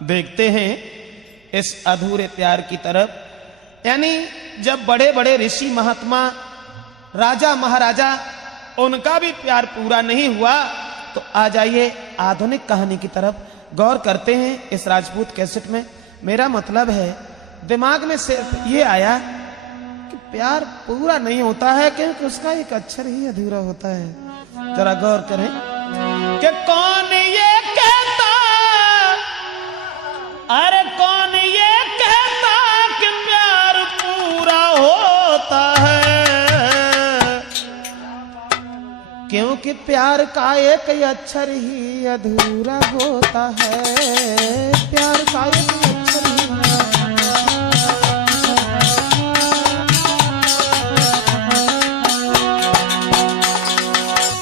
देखते हैं इस अधूरे प्यार की तरफ। यानी जब बड़े बड़े ऋषि महात्मा राजा महाराजा उनका भी प्यार पूरा नहीं हुआ, तो आ जाइए आधुनिक कहानी की तरफ गौर करते हैं इस राजपूत कैसेट में। मेरा मतलब है दिमाग में सिर्फ ये आया कि प्यार पूरा नहीं होता है क्योंकि उसका एक अक्षर ही अधूरा होता है। जरा गौर करें कि कौन ये कहता, अरे कौन ये कहता कि प्यार पूरा होता है, क्योंकि प्यार का एक अक्षर ही अधूरा होता है। प्यार का एक अक्षर ही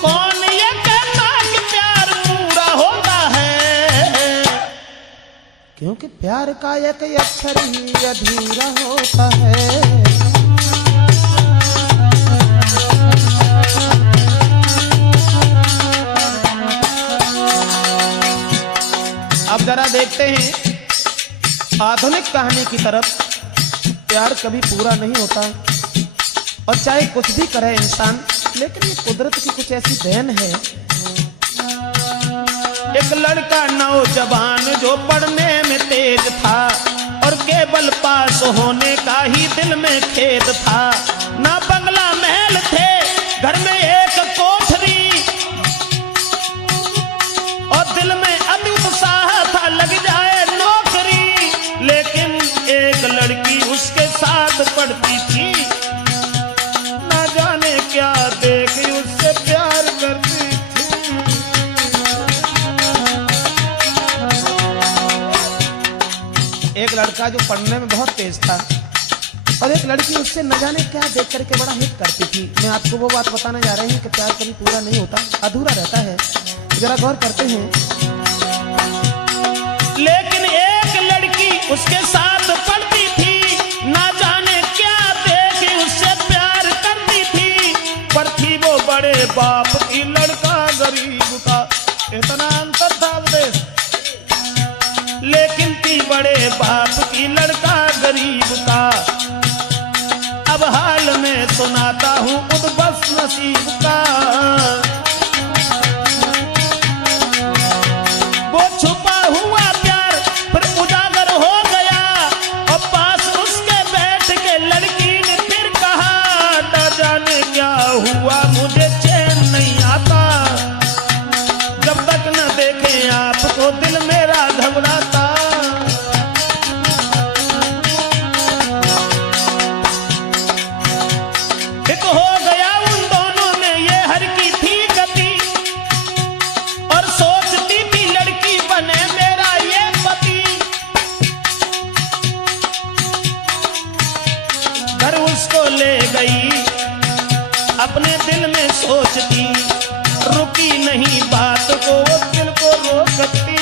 कौन ये कहता कि प्यार पूरा होता है, क्योंकि प्यार का एक अक्षर ही अधूरा होता है। अब जरा देखते हैं आधुनिक कहानी की तरफ। प्यार कभी पूरा नहीं होता और चाहे कुछ भी करे इंसान, लेकिन ये कुदरत की कुछ ऐसी देन है। एक लड़का नौजवान जो पढ़ने में तेज था और केवल पास होने का ही दिल में खेद था। ना बंगला महल थे, घर में एक कोठरी और दिल में अति उत्साह था लग जाए नौकरी। लेकिन एक लड़की उसके साथ पढ़ती थी, ना जाने क्या देख उससे प्यार करती थी। एक लड़का जो पढ़ने में बहुत तेज था और एक लड़की उससे न जाने क्या देख करके बड़ा हिट करती थी। मैं आपको वो बात बताने जा रहे हैं कि प्यार कभी पूरा नहीं होता, अधूरा रहता है। जरा गौर करते हैं। लेकिन एक लड़की उसके साथ पढ़ती थी, ना जाने क्या देख उससे प्यार करती थी। पर थी वो बड़े बाप की, लड़का गरीब का, इतना अंतर था देश। लेकिन थी बड़े बाप की, लड़का गरीब का। अब हाल में सुनाता हूँ उद्भव नसीब का। वो छुपा हुआ प्यार फिर उजागर हो गया और पास उसके बैठ के लड़की ने फिर कहा, न जाने क्या हुआ मुझे चैन नहीं आता, जब तक न देखे आपको दिल मेरा घबराता। एक हो गया उन दोनों में ये हर की थी गति और सोचती थी लड़की बने मेरा ये पति। घर उसको ले गई अपने दिल में सोचती, रुकी नहीं बात को वो दिल को रोकती।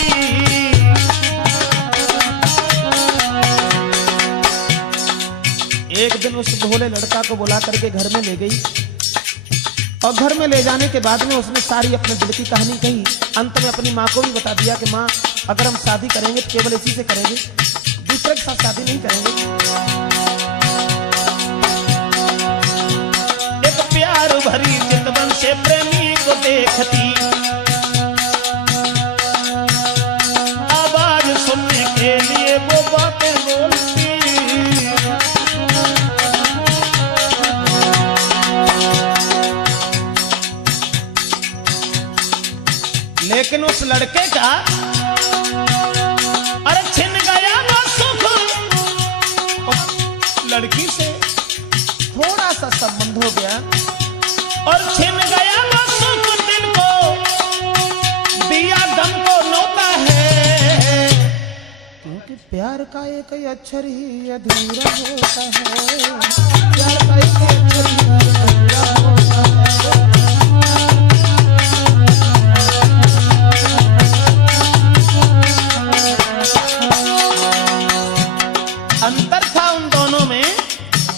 एक दिन उस भोले लड़का को बुला करके घर में ले गई और घर में ले जाने के बाद में उसने सारी अपने दिल की कहानी कही। अंत में अपनी माँ को भी बता दिया कि माँ, अगर हम शादी करेंगे तो केवल इसी से करेंगे, दूसरे के साथ शादी नहीं करेंगे। एक प्यार भरी चितवन से प्रेमी को देखती, आवाज सुनने के लिए वो बातें बोलती। लेकिन उस लड़के का अरे छिन गया वो सुख, लड़की से थोड़ा सा संबंध हो गया और छिन गया वो सुख, दिल को दिया गम को नोता है, क्योंकि प्यार का एक अक्षर ही अधूरा होता है। प्यार का एक अक्षर ही अधूरा होता है। अंतर था उन दोनों में,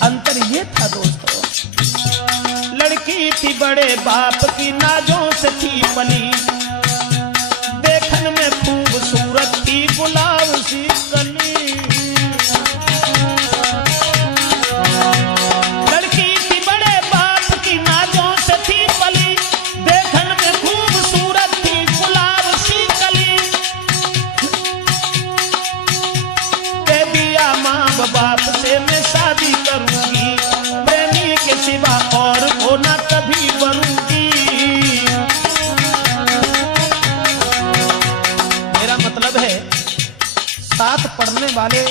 अंतर ये था दोस्तों, लड़की थी बड़े बाप की, नाजों से थी बनी, देखन में खूबसूरत थी, गुलाब सी साथ पढ़ने वाले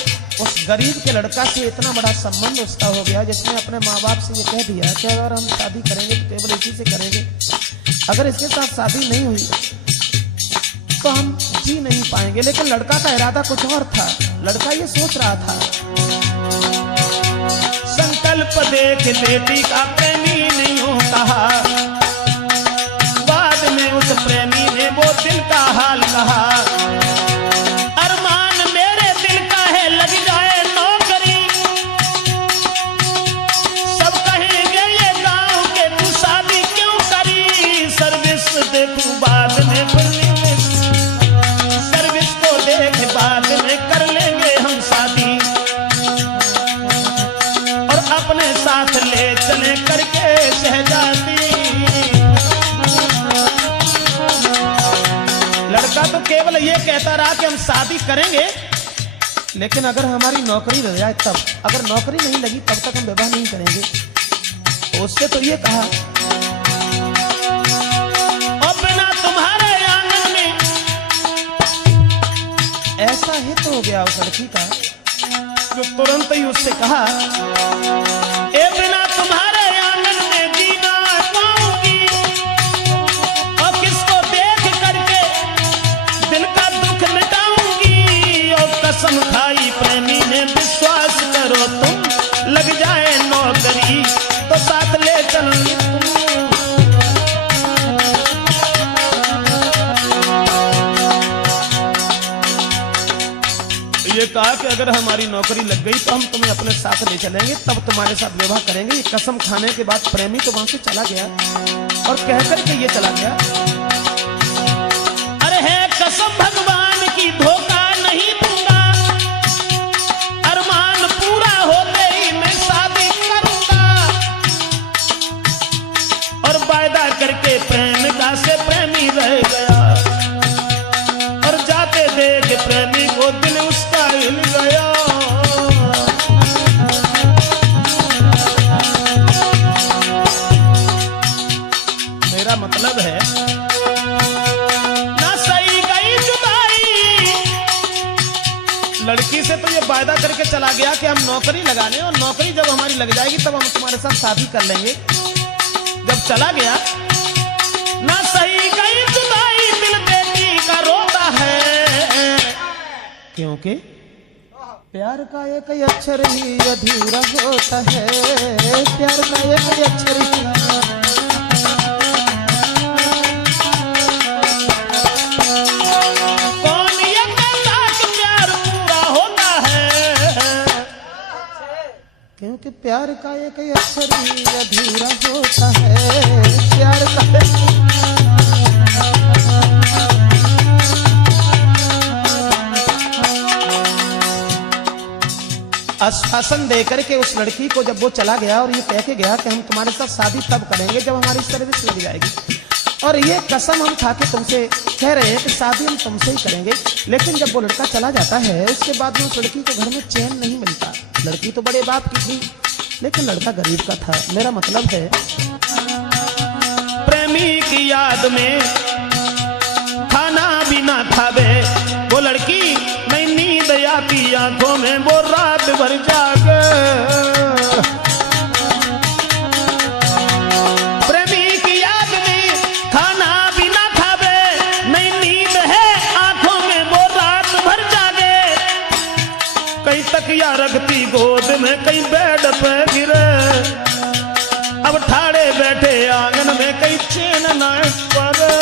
उस गरीब के लड़का से इतना बड़ा संबंध उसका हो गया, जिसने अपने माँ बाप से ये कह दिया कि अगर हम शादी करेंगे तो केवल इसी से करेंगे, अगर इसके साथ शादी नहीं हुई तो हम जी नहीं पाएंगे। लेकिन लड़का का इरादा कुछ और था। लड़का ये सोच रहा था, संकल्प देख बेटी का प्रेमी नहीं हो कहा, बाद में उस प्रेमी ने वो दिल का हाल कहा, अरमान मेरे दिल का है लग जाए नौकरी, सब कहेंगे ये गांव के तू शादी क्यों करी, सर्विस देखूं बाद में सर्विस को देख बाद में कर लेंगे हम शादी, और अपने साथ ले चले करके शहजादी। लड़का तो केवल ये कहता रहा कि हम शादी करेंगे, लेकिन अगर हमारी नौकरी लग जाए तब, अगर नौकरी नहीं लगी तब तक हम विवाह नहीं करेंगे। तो उससे तो ये कहा, और बिना तुम्हारे आंगन में, ऐसा हित हो गया उस लड़की का जो तुरंत ही उससे कहा, ए बिना तुम्हारे आंगन में जीना पाऊंगी, और किसको देख करके दिल का दुख मिटाऊंगी, और कसम खाई प्रेमी ने विश्वास करो तुम, लग जाए नौकरी तो साथ ले चलूंगी तुम। ये कहा कि अगर हमारी नौकरी लग गई तो हम तुम्हें अपने साथ ले चलेंगे, तब तुम्हारे साथ विवाह करेंगे। ये कसम खाने के बाद प्रेमी तो वहां से चला गया और कहकर के ये चला गया, अरे है कसम भगवान की धोखा नहीं दूंगा, अरमान पूरा होते ही मैं शादी करूंगा, और वायदा करके प्रेमिका से प्रेमी रह गया, और जाते देख प्रेमी को दिल उसका हिल गया। मेरा मतलब है ना सही गई जुदाई, लड़की से तो ये वायदा करके चला गया कि हम नौकरी लगा लें, और नौकरी जब हमारी लग जाएगी तब हम तुम्हारे साथ शादी कर लेंगे। जब चला गया, ना सही गई जुदाई दिल बेटी का रोता है, क्योंकि प्यार का एक अक्षर ही अधूरा होता है, प्यार का एक अक्षर ही। कौन ये कहता कि प्यार पूरा होता है, क्योंकि प्यार का एक अक्षर ही अधूरा होता है, प्यार का आश्वासन देकर के उस लड़की को जब वो चला गया और ये कह के गया कि हम तुम्हारे साथ शादी तब करेंगे जब हमारी सर्विस लग जाएगी, और ये कसम हम खा के तुमसे कह रहे हैं कि शादी हम तुमसे ही करेंगे। लेकिन जब वो लड़का चला जाता है उसके बाद में उस लड़की को घर में चैन नहीं मिलता। लड़की तो बड़े बाप की थी, लेकिन लड़का गरीब का था। मेरा मतलब है प्रेमी की याद में खाना भी ना खावे वो लड़की, नहीं नींद आती आंखों में वो रात भर जागे। प्रेमी की याद में खाना भी ना खावे, नहीं नींद है आंखों में वो रात भर जागे। कहीं तकिया रखती गोद में, कहीं बेड पे गिरे, अब ठाड़े बैठे आंगन में कहीं चैन ना पड़े।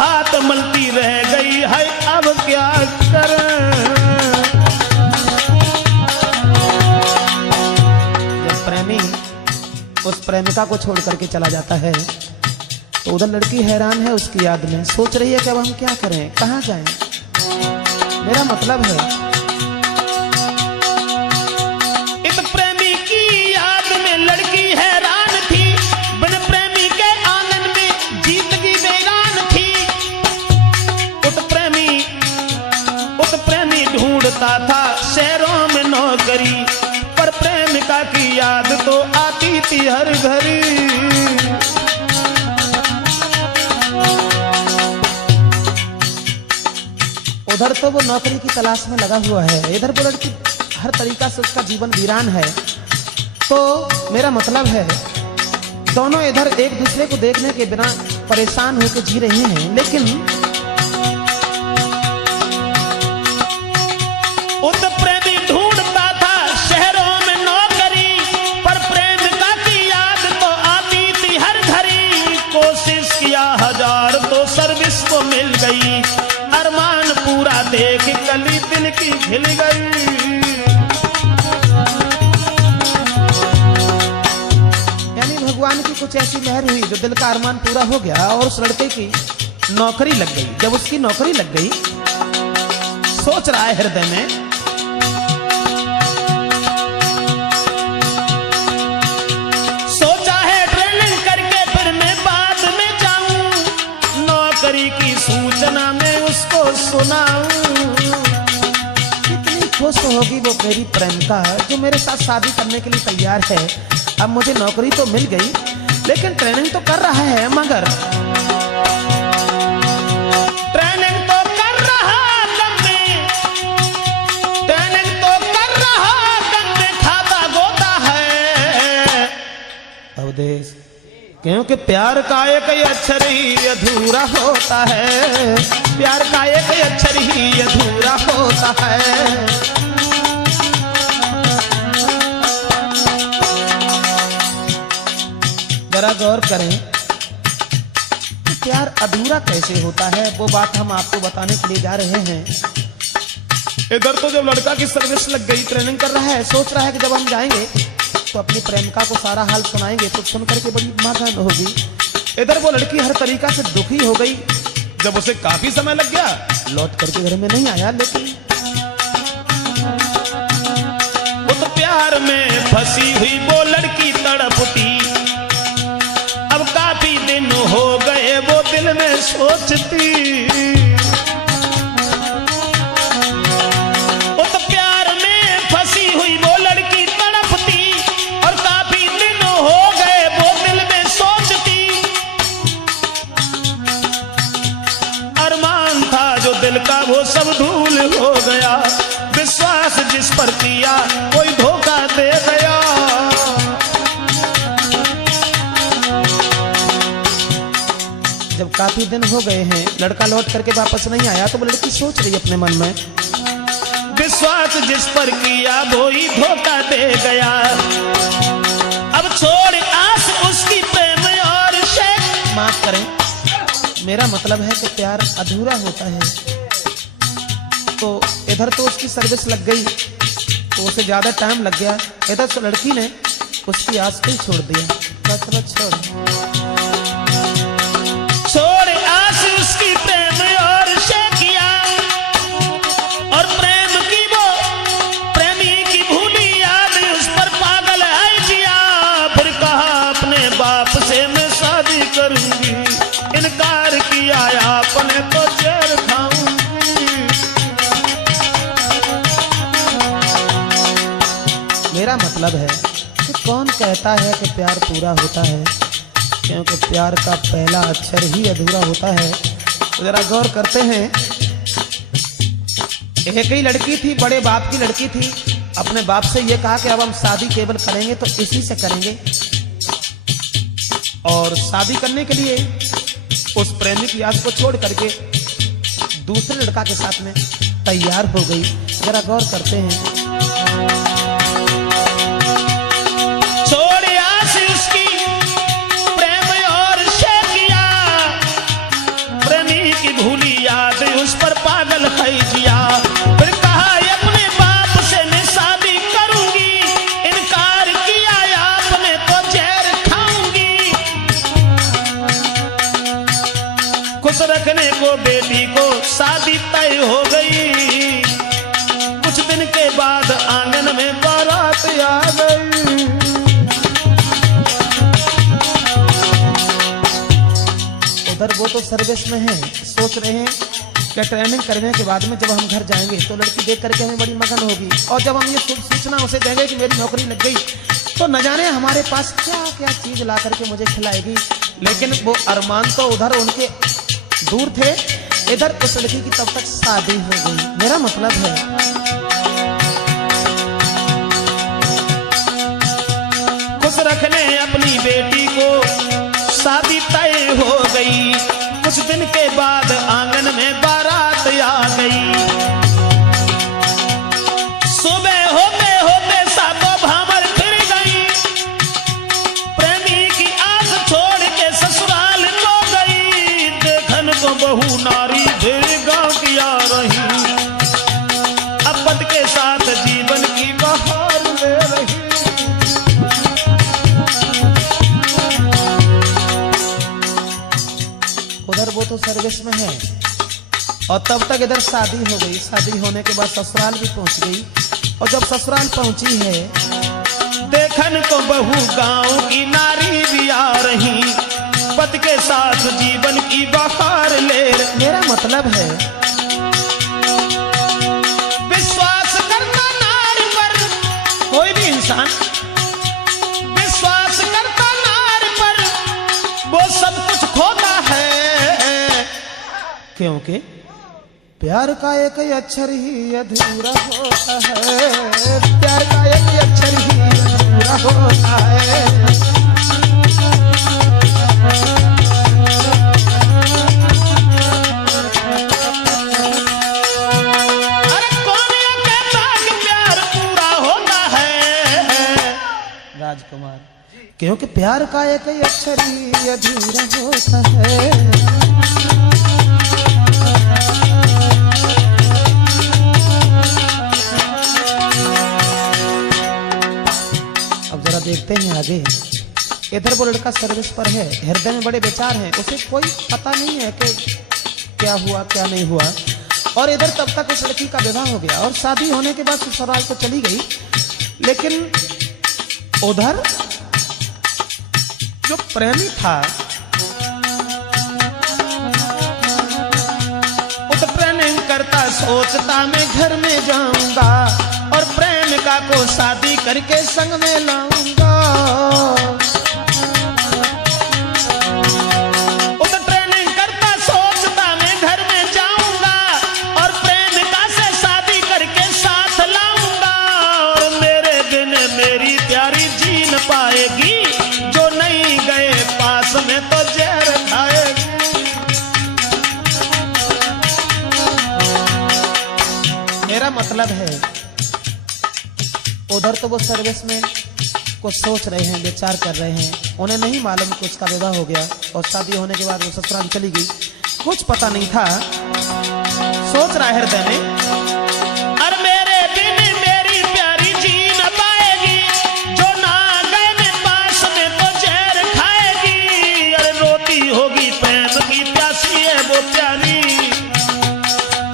हाथ मलती रह गई है, अब क्या करें। जब प्रेमी उस प्रेमिका को छोड़ करके चला जाता है तो उधर लड़की हैरान है उसकी याद में, सोच रही है कि अब हम क्या करें, कहां जाएं। मेरा मतलब है इस प्रेमी की याद में लड़की हैरान थी, बिन प्रेमी के आंगन में जीत की बेगान थी। उत प्रेमी ढूंढ थी हर घड़ी। उधर तो वो नौकरी की तलाश में लगा हुआ है, इधर वो लड़की हर तरीका से उसका जीवन वीरान है। तो मेरा मतलब है दोनों इधर एक दूसरे को देखने के बिना परेशान होकर जी रहे हैं, लेकिन उस प्रेमी ढूंढता था शहरों में नौकरी, पर प्रेमिका की याद तो आती थी हर घड़ी। कोशिश किया हजार तो सर्विस को मिल गई, अरमान पूरा देख कली दिल की खिल गई। यानी भगवान की कुछ ऐसी मेहर हुई जो दिल का अरमान पूरा हो गया और उस लड़के की नौकरी लग गई। जब उसकी नौकरी लग गई, सोच रहा है हृदय में की सूचना में उसको सुनाऊं। कितनी खुश होगी वो मेरी प्रेमिका जो मेरे साथ शादी करने के लिए तैयार है। अब मुझे नौकरी तो मिल गई, लेकिन ट्रेनिंग तो कर रहा है, मगर ट्रेनिंग तो कर रहा दम में, ट्रेनिंग तो कर रहा दम में खाता गोता है अवधेश। क्योंकि प्यार का एक अक्षर ही अधूरा होता है, प्यार का एक अक्षर ही अधूरा होता है। जरा गौर करें कि प्यार अधूरा कैसे होता है, वो बात हम आपको बताने के लिए जा रहे हैं। इधर तो जब लड़का की सर्विस लग गई, ट्रेनिंग कर रहा है, सोच रहा है कि जब हम जाएंगे तो अपनी प्रेमिका को सारा हाल सुनाएंगे तो सुन करके बड़ी मगन होगी। इधर वो लड़की हर तरीका से दुखी हो गई। जब उसे काफी समय लग गया, लौट करके घर में नहीं आया, लेकिन वो तो प्यार में फंसी हुई वो लड़की तड़पती। अब काफी दिन हो गए वो दिल में सोचती। वो तो प्यार में फंसी हुई वो लड़की दिल का वो सब धूल हो गया। विश्वास जिस पर किया कोई धोखा दे गया। जब काफी दिन हो गए हैं, लड़का लौट करके वापस नहीं आया, तो वो लड़की सोच रही अपने मन में, विश्वास जिस पर किया वो ही धोखा दे गया। अब छोड़ आस उसकी प्रेम और शेख। माफ करें, मेरा मतलब है कि प्यार अधूरा होता है। तो इधर तो उसकी सर्विस लग गई, तो उसे ज्यादा टाइम लग गया। इधर तो लड़की ने उसकी आस को ही छोड़ दिया। छोड़ आस उसकी प्रेम और शेखिया, और प्रेम की वो प्रेमी की भूली याद उस पर पागल है जिया। फिर कहा अपने बाप से मैं शादी करूंगी, इनकार किया आपने तो जहर खाऊंगी। मेरा मतलब है कि कौन कहता है कि प्यार पूरा होता है, क्योंकि प्यार का पहला अक्षर ही अधूरा होता है। तो जरा गौर करते हैं, एक ही लड़की थी, बड़े बाप की लड़की थी। अपने बाप से ये कहा कि अब हम शादी केवल करेंगे तो इसी से करेंगे, और शादी करने के लिए उस प्रेमी की याद को छोड़ करके दूसरे लड़का के साथ में तैयार हो गई। जरा गौर करते हैं, छोड़ आस उसकी प्रेम और शेखिया, प्रेमी की भूली याद उस पर पागल है जिया। फिर कहा अपने बाप से मैं शादी करूंगी, इनकार किया आपने तो जहर खाऊंगी। खुश रखने को बेटी को शादी तय हो गई। कुछ दिन के बाद आंगन में बारात आ गई। उधर वो तो सर्विस में है, सोच रहे हैं कि ट्रेनिंग करने के बाद में जब हम घर जाएंगे तो लड़की देख करके हमें बड़ी मगन होगी, और जब हम ये सूचना उसे देंगे कि मेरी नौकरी लग गई तो न जाने हमारे पास क्या क्या चीज ला करके मुझे खिलाएगी। लेकिन वो अरमान तो उधर उनके दूर थे, इधर उस लड़की की तब तक शादी हो गई। मेरा मतलब है खुश रखने अपनी बेटी को शादी तय हो गई। कुछ दिन के बाद आंगन में बारात आ गई। सुबह होते होते सातों भामर फिर गई। प्रेमी की आस छोड़ के ससुराल को गई। देखन को बहू नारी फिर गांव की आ रही। अब पति के साथ जीवन की बहार ले रही। उधर वो तो सर्विस में है और तब तक इधर शादी हो गई। शादी होने के बाद ससुराल भी पहुंच गई। और जब ससुराल पहुंची है, देखन को बहू गांव की नारी भी आ रही। पति के साथ जीवन की बहार ले। मेरा मतलब है विश्वास करना नारी पर, कोई भी इंसान विश्वास करता नारी पर वो सब कुछ खोता है। क्योंकि प्यार का एक अक्षर ही अधूरा होता है। प्यार का एक अक्षर ही अधूरा होता है। अरे कौन ये कहता कि प्यार पूरा होता है? राजकुमार, क्योंकि प्यार का एक अक्षर ही अधूरा होता है। देखते हैं आगे। इधर वो लड़का सर्विस पर है, हृदय में बड़े विचार हैं, उसे कोई पता नहीं है कि क्या हुआ क्या नहीं हुआ। और इधर तब तक उस लड़की का विवाह हो गया और शादी होने के बाद ससुराल को चली गई। लेकिन उधर जो प्रेमी था वो तो प्रेम करता, सोचता मैं घर में जाऊंगा और प्रेमिका को शादी करके संग में लाऊंगा। वो तो ट्रेनिंग करता, सोचता मैं घर में जाऊंगा और प्रेमिका से शादी करके साथ लाऊंगा। और मेरे बिन मेरी प्यारी जी न पाएगी, जो नहीं गए पास में तो जहर खाएगी। मेरा मतलब है उधर तो वो सर्विस में कुछ सोच रहे हैं, विचार कर रहे हैं। उन्हें नहीं मालूम कि उसका विवाह हो गया और शादी होने के बाद वो ससुराल चली गई। कुछ पता नहीं था। सोच रहा है हृदय में, अरे मेरे बिन मेरी प्यारी जी न पाएगी, जो ना गए में पास में तो जहर खाएगी। अरे रोती होगी प्रेम की प्यासी है वो प्यारी,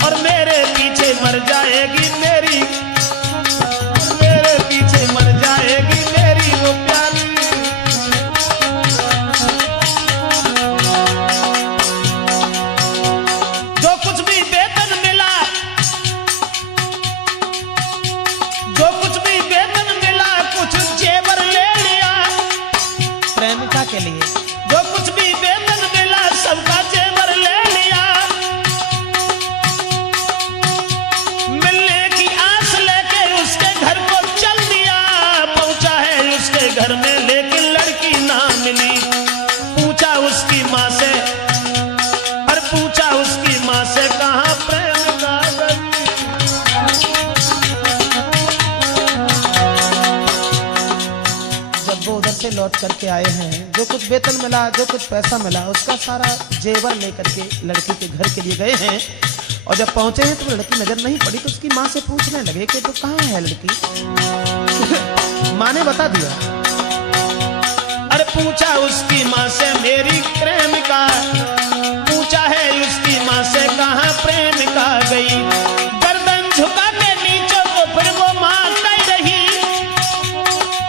और मेरे पीछे मर जाएगी मेरी, के लिए जो कुछ भी वेतन मिला सबका जेवर ले लिया। मिलने की आस लेके उसके घर को चल दिया। पहुंचा है उसके घर में लेकिन लड़की ना मिली। पूछा उसकी माँ से, और पूछा उसकी माँ से कहाँ प्रेम का गई। जब वो उधर से लौट करके आए हैं, जो कुछ वेतन मिला, जो कुछ पैसा मिला, उसका सारा जेवर लेकर के लड़की के घर के लिए गए हैं। और जब पहुंचे हैं तो लड़की नजर नहीं पड़ी तो उसकी माँ से पूछने लगे कि तो कहाँ है लड़की। माँ ने बता दिया। अरे पूछा उसकी माँ से मेरी प्रेमिका, पूछा है उसकी माँ से कहाँ प्रेमिका गई। गर्दन झुका के नीचे को फिर वो माँ कह रही,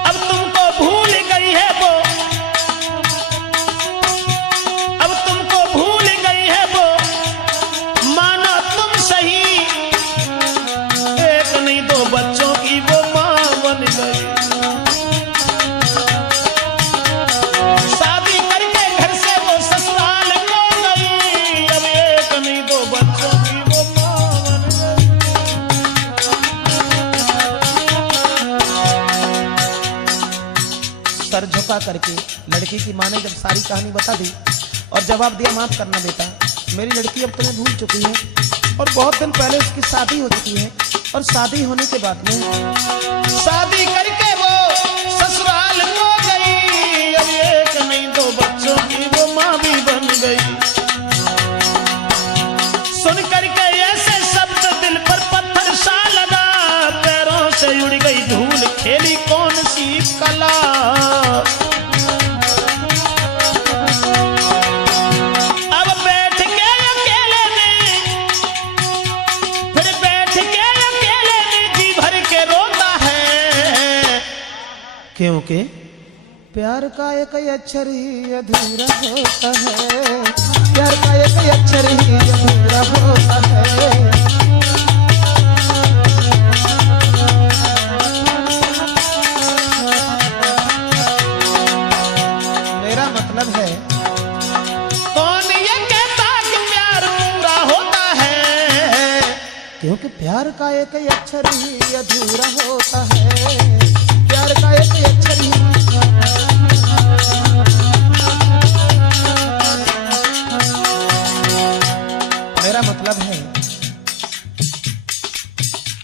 अब तुमको भूल गई है वो, अब तुमको भूल गई है वो, मानो तुम सही, एक नहीं दो बच्चों की वो माँ बन गई। सर झुका करके लड़की की माँ ने जब सारी कहानी बता दी और जवाब दिया, माफ करना बेटा, मेरी लड़की अब तुम्हें भूल चुकी है और बहुत दिन पहले उसकी शादी हो चुकी है और शादी होने के बाद में शादी करके वो ससुराल को गई। अब एक नहीं दो बच्चों की वो माँ भी बन गई। सुन करके ऐसे शब्द दिल पर पत्थर सा लगा, पैरों से उड़ गई धूल, खेली कौन सी कला। अब बैठ के अकेले में, फिर बैठ के अकेले में जी भर के रोता है, क्योंकि प्यार का एक अक्षर ही अधूरा होता है, प्यार का एक अक्षर ही अधूरा होता है। मेरा मतलब है, कौन ये कहता कि प्यार पूरा होता है, क्योंकि प्यार का एक अक्षर ही अधूरा होता है, प्यार का एक अक्षर ही। मेरा मतलब है,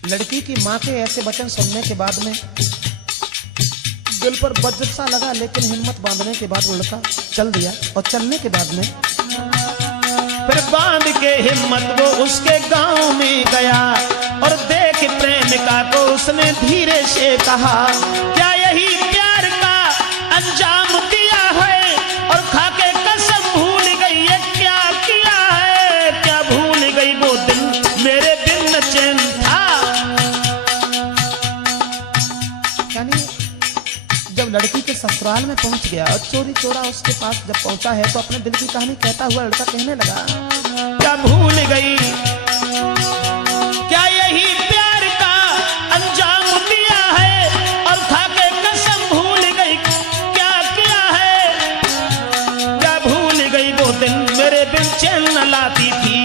लड़की की माँ के ऐसे वचन सुनने के बाद में दिल पर वज्र सा लगा, लेकिन हिम्मत बांधने के बाद वो लड़का चल दिया और चलने के बाद में फिर बांध के हिम्मत वो उसके गांव में गया और देख प्रेमिका को उसने धीरे से कहा, क्या यही प्यार का अंजाम दिया है और खाके कसम भूल गई है क्या किया है, क्या भूल गई वो दिन मेरे बिन चैन था। यानी जब लड़की के ससुराल में पहुंच गया और चोरी चोरा उसके पास जब पहुंचा है तो अपने दिल की कहानी कहता हुआ लड़का कहने लगा, क्या भूल गई, क्या यही प्यार का अंजाम दिया है और खाके कसम भूल गई क्या किया है, क्या भूल गई वो दिन मेरे बिन चैन न लाती थी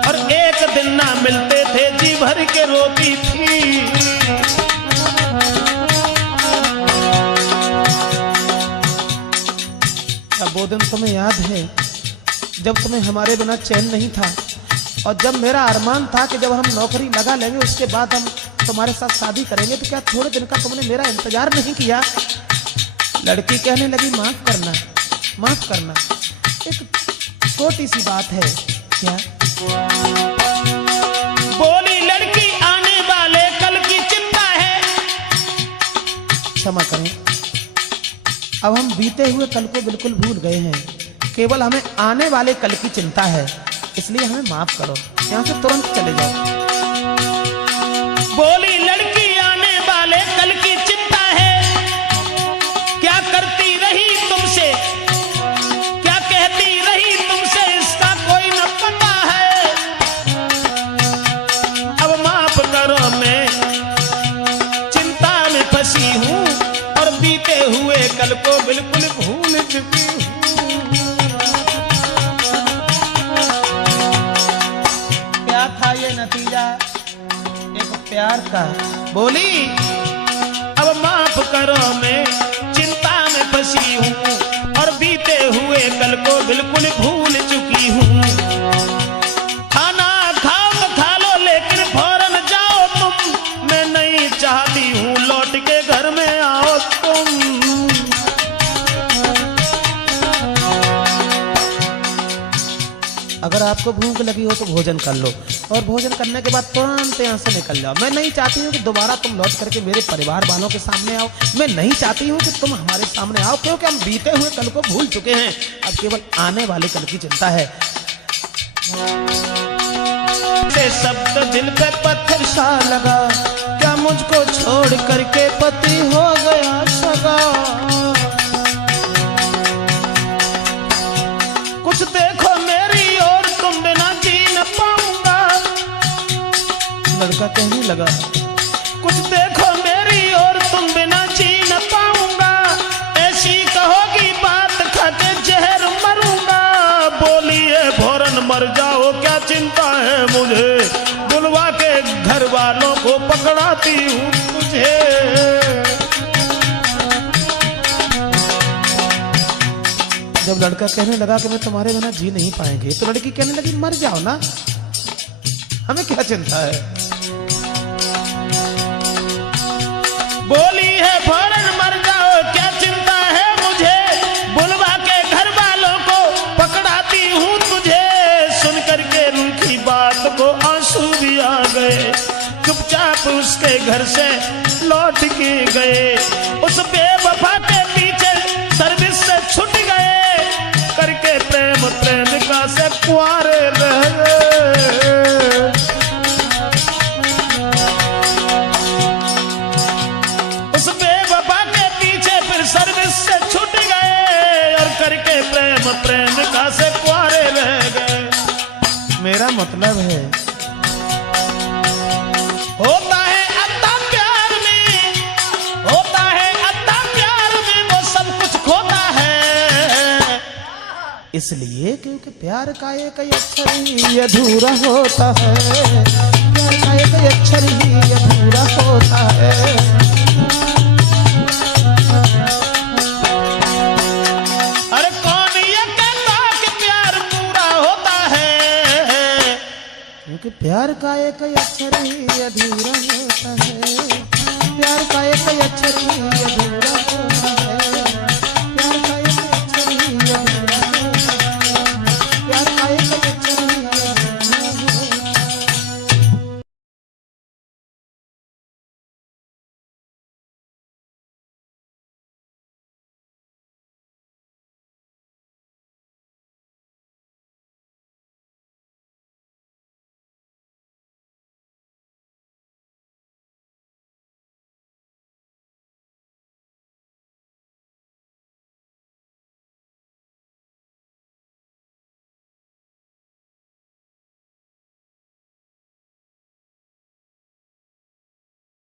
और एक दिन ना मिलते थे जी भर के रोती थी। वो दिन तुम्हें याद है जब तुम्हें हमारे बिना चैन नहीं था और जब मेरा अरमान था कि जब हम नौकरी लगा लेंगे उसके बाद हम तुम्हारे साथ शादी करेंगे, तो क्या थोड़े दिन का तुमने मेरा इंतजार नहीं किया। लड़की कहने लगी, माफ करना, माफ करना, एक छोटी सी बात है। क्या? बोली लड़की, आने वाले कल की चिंता है। क्षमा करें, अब हम बीते हुए कल को बिल्कुल भूल गए हैं, केवल हमें आने वाले कल की चिंता है, इसलिए हमें माफ करो, यहाँ से तुरंत चले जाओ। बोली लड़की, आने वाले कल की चिंता है, क्या करती रही तुमसे, क्या कहती रही तुमसे, इसका कोई न पता है। अब माफ करो, मैं चिंता में फंसी हूँ और बीते हुए कल को बिल्कुल भूल चुकी हूँ। क्या था ये नतीजा एक प्यार का। बोली, अब माफ करो, मैं चिंता में फंसी हूँ और बीते हुए कल को बिल्कुल भूल चुकी हूँ। खाना खाओ तो खा लो, लेकिन फौरन जाओ तुम, मैं नहीं चाहती हूँ लौट के घर में आओ तुम। अगर आपको भूख लगी हो तो भोजन कर लो और भोजन करने के बाद तुरंत यहाँ से निकल जाओ। मैं नहीं चाहती हूँ कि दोबारा तुम लौट करके मेरे परिवार वालों के सामने आओ, मैं नहीं चाहती हूँ कि तुम हमारे सामने आओ, क्योंकि हम बीते हुए कल को भूल चुके हैं, अब केवल आने वाले कल की चिंता है। से शब्द दिल पे पत्थर सा लगा, क्या मुझको छोड़ करके पति हो गया सगा। कुछ देखो मेरी और तुम बिना जी न पाऊंगा। लड़का कहने लगा, कुछ देखो मेरी और तुम बिना जी न पाऊंगा, ऐसी कहोगी बात खाके जहर मरूंगा। बोलिए फौरन मर जाओ, क्या चिंता है मुझे, बुलवा के घर वालों को पकड़ाती हूँ तुझे। जब लड़का कहने लगा कि मैं तुम्हारे बिना जी नहीं पाएंगे, तो लड़की कहने लगी मर जाओ ना, हमें क्या चिंता है। बोली है फौरन मर जाओ, क्या चिंता है मुझे, बुलवा के घर वालों को पकड़ाती हूँ तुझे। सुन करके रूठी बात को आंसू भी आ गए, चुपचाप उसके घर से लौट के गए। उस बेवफा के पीछे सर्विस से छूट गए, करके प्रेम प्रेमिका से कुंवारे रह गए। उस बेवफा के पीछे फिर सर्विस से छूट गए, और करके प्रेम प्रेमिका से कुंवारे रह गए। मेरा मतलब है होता है अत्ता प्यार में, होता है अत्ता प्यार में वो सब कुछ खोता है। इसलिए क्योंकि प्यार का एक अक्षर ही अधूरा होता है, प्यार का एक अक्षर ही अधूरा होता है। अरे कौन ये कहता कि प्यार पूरा होता है, क्योंकि प्यार का एक अक्षर ही अधूरा है।